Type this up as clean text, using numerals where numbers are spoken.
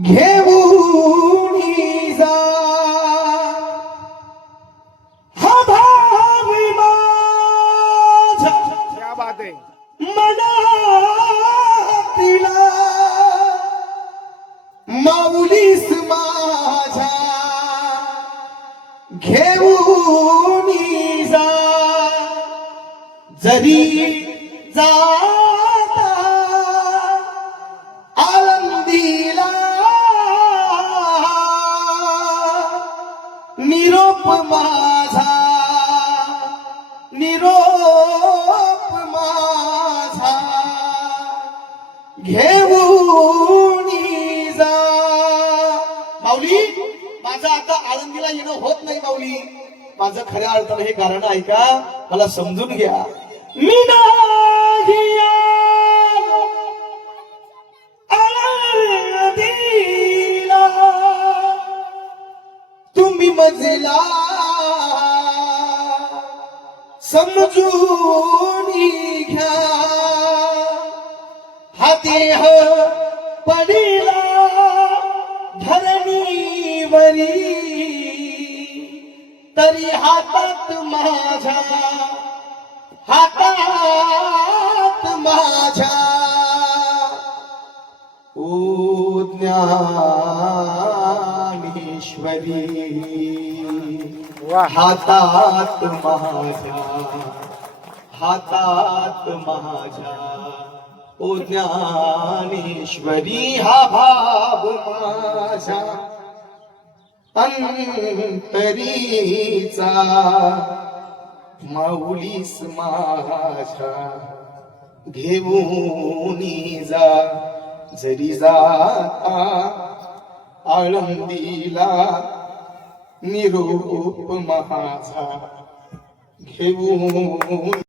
घेऊन जा हा भाव माझा क्या बात है. मनातला माऊलीस माझ्या घेऊन जा जरी जाता आळंदीला निरोप माझा निरोप माझा घेऊन जा. माऊली माझं आता आळंदीला येणं होत नाही. माऊली माझं खऱ्या अर्थानं हे कारण ऐका, मला समजून घ्या. मी नाही आलो आळंदीला, तुम्ही मजला समजून घ्या. हा देह पडिला धरणीवरी तरी हातात माझ्या हातात माझ्या ओ ज्ञानेश्वरी वाह. हातात माझ्या हातात माझ्या ओ ज्ञानेश्वरी हा भाव माझ्या अंतरीचा माऊलीस माझ्या घेऊन जा जरी जाता आळंदीला निरोप माझा घेऊन